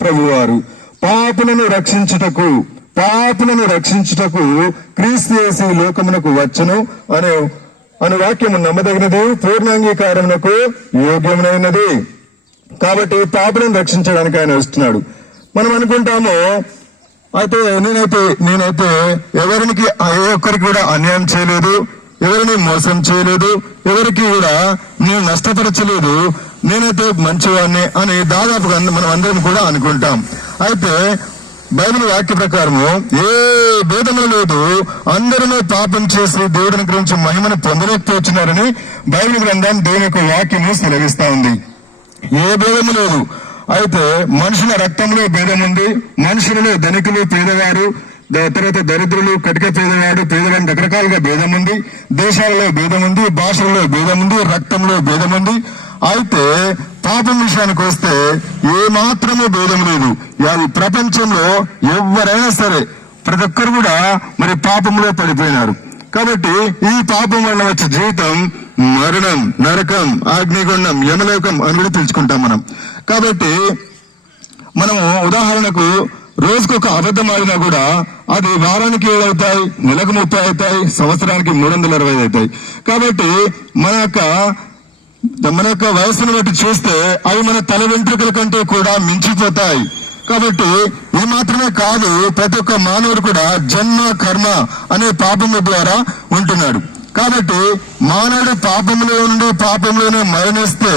ప్రభువారు పాపులను రక్షించుటకు క్రీస్తు యేసు లోకమునకు వచ్చును అనే వాక్యము నమ్మదగినది, పూర్ణాంగీకారమునకు యోగ్యమైనది. కాబట్టి పాపులను రక్షించడానికి ఆయన వస్తున్నాడు. మనం అనుకుంటాము, అయితే నేనైతే ఎవరికి ఏ ఒక్కరికి కూడా అన్యాయం చేయలేదు, ఎవరిని మోసం చేయలేదు, ఎవరికి కూడా నేను నష్టపరచలేదు, నేనైతే మంచివాడిని అని దాదాపుగా మనం అందరం కూడా అనుకుంటాం. అయితే బైబిల్ వాక్య ప్రకారము ఏ భేదము లేదు, అందరూ పాపం చేసి దేవుడిని గురించి మహిమను పొందలేకపోతున్నారని బైబిల్ గ్రంథం దేవుని యొక్క వాక్యము సెలవిస్తా ఉంది. ఏ భేదము లేదు. అయితే మనుషుల రక్తంలో భేదం ఉంది, మనుషులలో ధనికులు పేదవారు, తర్వాత దరిద్రులు, కటిక పేదవాడు రకరకాలుగా భేదం ఉంది, దేశాలలో భేదం ఉంది, భాషలలో భేదం ఉంది, రక్తంలో భేదం ఉంది. అయితే పాపం విషయానికి వస్తే ఏ మాత్రమూ భేదం లేదు. అది ప్రపంచంలో ఎవరైనా సరే ప్రతి ఒక్కరు కూడా మరి పాపంలో పడిపోయినారు. కాబట్టి ఈ పాపం వల్ల వచ్చే జీవితం మరణం, నరకం, అగ్నిగుండం, యమలోకం అని కూడా తెలుసుకుంటాం మనం. కాబట్టి మనము ఉదాహరణకు రోజుకు ఒక అబద్ధం ఆడినా కూడా అది వారానికి 7 అవుతాయి, నెలకు 30 అవుతాయి, సంవత్సరానికి 365 అవుతాయి. కాబట్టి మన యొక్క వయసును బట్టి చూస్తే అవి మన తల వెంట్రుకల కంటే కూడా మించిపోతాయి. కాబట్టి ఇది మాత్రమే కాదు, ప్రతి ఒక్క మానవుడు కూడా జన్మ కర్మ అనే పాపము ద్వారా ఉంటున్నాడు. కాబట్టి మానవుడు పాపంలో నుండి పాపంలోనే మరణిస్తే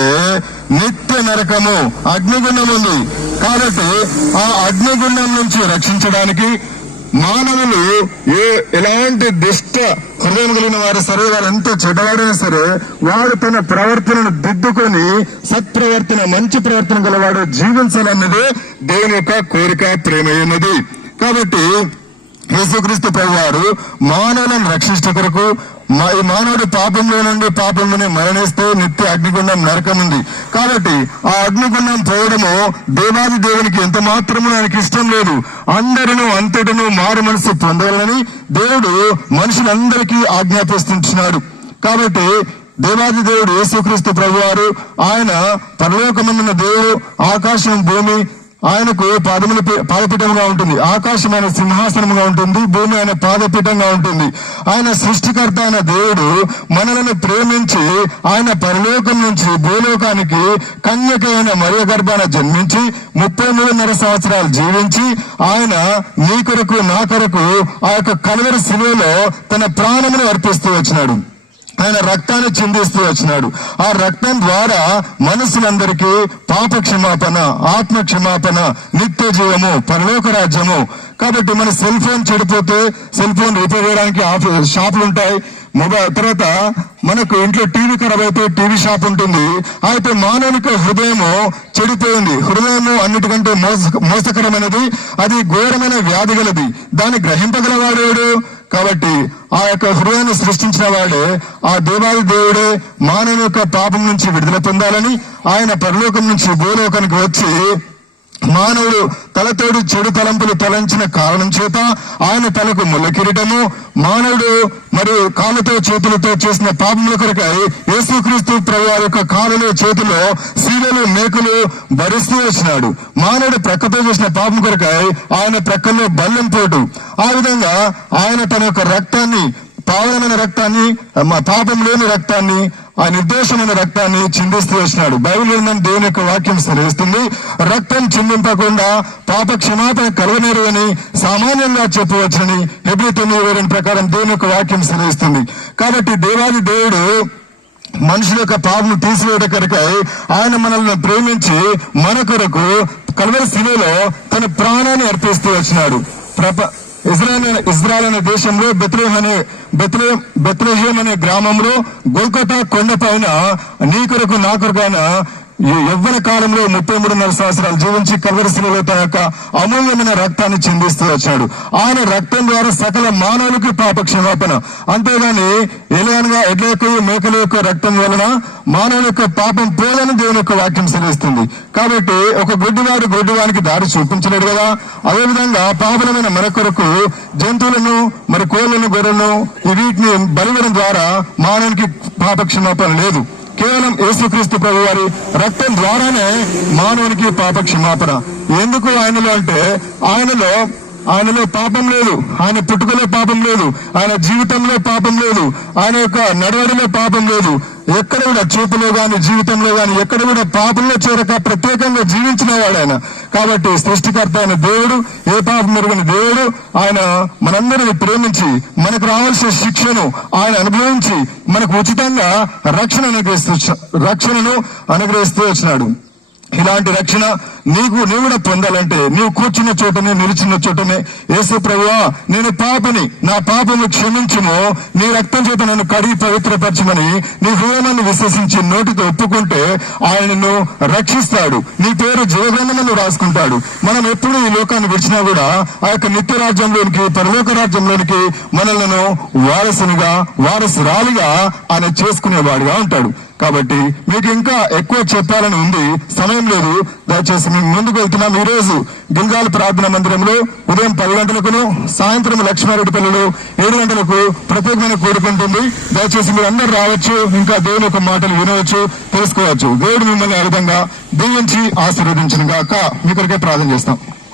నిత్య నరకము, అగ్నిగుండం ఉంది. కాబట్టి ఆ అగ్నిగుండం నుంచి రక్షించడానికి మానవులు ఎలాంటి దుష్ట హృదయం కలిగిన వారు సరే, వారు ఎంతో చెడ్డవాడైనా సరే, వాడు తన ప్రవర్తనను దిద్దుకొని సత్ప్రవర్తన, మంచి ప్రవర్తన గలవాడు జీవించాలన్నదే దేవుని యొక్క కోరిక, ప్రేమ ఉన్నది. కాబట్టి యేసుక్రీస్తు ప్రభువారు మానవులను రక్షించట కొరకు ఈ మానవుడు పాపంలో నుండి పాపంలోనే మరణిస్తే నిత్య అగ్నిగుండం, నరకం ఉంది. కాబట్టి ఆ అగ్నిగుండం పోవడము దేవాది దేవునికి ఎంత మాత్రము ఆయనకి ఇష్టం లేదు. అందరినూ అంతటను మారు మనసు పొందాలని దేవుడు మనుషులందరికీ ఆజ్ఞాపిస్తున్నాడు. కాబట్టి దేవాది దేవుడు యేసుక్రీస్తు ప్రభువారు ఆయన పరలోకమందున్న దేవుడు, ఆకాశం భూమి ఆయనకు పాదపీఠంగా ఉంటుంది, ఆకాశం ఆయన సింహాసనంగా ఉంటుంది, భూమి ఆయన పాదపీఠంగా ఉంటుంది. ఆయన సృష్టికర్త అయిన దేవుడు మనలను ప్రేమించి ఆయన పరలోకం నుంచి భూలోకానికి కన్యకైన మరియ గర్భాన జన్మించి 33.5 సంవత్సరాలు జీవించి ఆయన నీ కొరకు నా కొరకు ఆ యొక్క కల్వరి శిలువలో తన ప్రాణమును అర్పిస్తూ వచ్చినాడు. ఆయన రక్తాన్ని చిందిస్తూ వచ్చినాడు. ఆ రక్తం ద్వారా మనుషులందరికీ పాప క్షమాపణ, ఆత్మ క్షమాపణ, నిత్య జీవము, పరలోక రాజ్యము. కాబట్టి మన సెల్ ఫోన్ చెడిపోతే సెల్ ఫోన్ రిపేర్ చేయడానికి షాపులు ఉంటాయి. తర్వాత మనకు ఇంట్లో టీవీ ఖరాబ్ అయితే టీవీ షాప్ ఉంటుంది. అయితే మానవునికి హృదయము చెడిపోయింది. హృదయము అన్నిటికంటే మోసకరమైనది, అది ఘోరమైన వ్యాధి గలది. దాన్ని గ్రహింపగలవాడేడు. కాబట్టి ఆ యొక్క హృదయాన్ని సృష్టించిన వాడే, ఆ దేవాది దేవుడే మానవుని యొక్క పాపం నుంచి విడుదల పొందాలని ఆయన పరలోకం నుంచి భూలోకానికి వచ్చి మానవుడు తలతోడు చెడు తలంపులు తలంచిన కారణం చేత ఆయన తలకు ముళ్ళ కిరీటము, మానవుడు మరియు కాళ్ళతో చేతులతో చేసిన పాపముల కొరకై యేసుక్రీస్తు ప్రభువారి యొక్క కాళ్ళలో చేతిలో శీలలు మేకులు భరిస్తూ వచ్చినాడు. మానవుడు ప్రక్కతో చేసిన పాపం కొరకై ఆయన ప్రక్కల్లో బల్లెం పోటు. ఆ విధంగా ఆయన తన యొక్క రక్తాన్ని, పావనమైన రక్తాన్ని, పాపం లేని రక్తాన్ని, ఆ నిర్దోషమైన రక్తాన్ని చిందిస్తూ వచ్చినాడు. బైబిల్ గ్రంథం దేవుని యొక్క వాక్యం సెలవిస్తుంది, రక్తం చిందింపకుండా పాప క్షమాపణ కలగనేరు అని సామాన్యంగా చెప్పవచ్చని హెబ్రీ 9:22 ప్రకారం దేవుని యొక్క వాక్యం సెలవిస్తుంది. కాబట్టి దేవాది దేవుడు మనుషుల యొక్క పాపను తీసివేయడం కొరకై ఆయన మనల్ని ప్రేమించి మన కొరకు కల్వరి శిలువలో తన ప్రాణాన్ని అర్పిస్తూ వచ్చినాడు. ఇజ్రాయెల్ అనే దేశంలో బెత్లెహేం అనే గ్రామంలో గొల్గొతా కొండ పైన నీ కొరకు నా కొరకు ఆయన యవ్వన కాలంలో 33.5 సంవత్సరాలు జీవించి కల్వరి శిలువలో తన యొక్క అమూల్యమైన రక్తాన్ని చిందిస్తూ వచ్చాడు. ఆయన రక్తం ద్వారా సకల మానవులకి పాప క్షమాపణ. అంతేగాని ఎడ్ల మేకల యొక్క రక్తం వలన మానవుల యొక్క పాపం పోదని దేవుని యొక్క వాక్యం సెలవిస్తుంది. కాబట్టి ఒక గుడ్డివానికి దారి చూపించలేడు కదా. అదేవిధంగా పాపలమైన మన కొరకు జంతువులను, మరి కోళ్లను, గొర్రెలను వీటిని బలివ్వడం ద్వారా మానవునికి పాప క్షమాపణ లేదు. కేవలం యేసుక్రీస్తు ప్రభు వారి రక్తం ద్వారానే మానవునికి పాప క్షమాపణ. ఎందుకు ఆయనలో అంటే ఆయనలో పాపం లేదు, ఆయన పుట్టుకలో పాపం లేదు, ఆయన జీవితంలో పాపం లేదు, ఆయన యొక్క నడవడిలో పాపం లేదు. ఎక్కడ కూడా చూపులో గాని జీవితంలో గాని ఎక్కడ కూడా పాపంలో చేరక ప్రత్యేకంగా జీవించిన వాడు ఆయన. కాబట్టి సృష్టికర్త అయిన దేవుడు, ఏ పాపం మెరుగని దేవుడు, ఆయన మనందరిని ప్రేమించి మనకు రావాల్సిన శిక్షను ఆయన అనుభవించి మనకు ఉచితంగా రక్షణను అనుగ్రహిస్తూ వచ్చినాడు. ఇలాంటి రక్షణ నీవు కూడా పొందాలంటే నీవు కూర్చున్న చోటనే నిలిచిన చోటనే యేసు ప్రభువా నేను పాపని, నా పాపము క్షమించుము, నీ రక్తం చేత నన్ను కడిగి పవిత్రపరచమని నీ హృదయాన్ని విశ్వసించి నోటితో ఒప్పుకుంటే ఆయనను రక్షిస్తాడు, నీ పేరు జీవగ్రంథంలో రాసుకుంటాడు. మనం ఎప్పుడు ఈ లోకాన్ని విడిచినా కూడా ఆ యొక్క నిత్య రాజ్యంలోనికి, పరలోక రాజ్యంలోనికి మనలను వారసురాలిగా ఆయన చేసుకునేవాడుగా ఉంటాడు. కాబట్టి మీకు ఇంకా ఎక్కువ చెప్పాలని ఉంది, సమయం లేదు. దయచేసి మేము ముందుకు వెళ్తున్నాం. ఈ రోజు గిల్గాల్ ప్రార్థన మందిరంలో ఉదయం 10 గంటలకును, సాయంత్రం లక్ష్మారెడ్డిపల్లిలో 7 గంటలకు ప్రత్యేకమైన కోరుకుంటుంది. దయచేసి మీరు అందరూ రావచ్చు, ఇంకా దేవుని యొక్క మాటలు వినవచ్చు, తెలుసుకోవచ్చు. దేవుడు మిమ్మల్ని ఆ విధంగా దీవించి ఆశీర్వదించిన గాక. మీ కొరకే ప్రార్థన చేస్తాం.